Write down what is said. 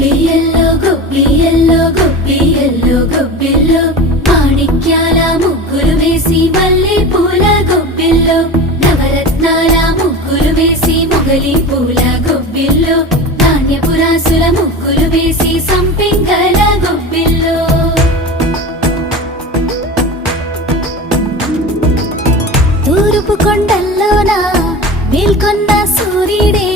గొబ్బియల్లో గొబ్బియల్లో గొబ్బియల్లో గొబ్బిల్లో మాణిక్యాల ముగ్గులు వేసి మల్లె పూల గొబ్బిల్లో నవరత్నాల ముగ్గులు వేసి మొగలి పూల గొబ్బిల్లో నాణ్యపురాసుల ముగ్గులు వేసి సంపెంగల గొబ్బిల్లో తూర్పు కొండల్లోన మేల్కొన్న సూర్యుడే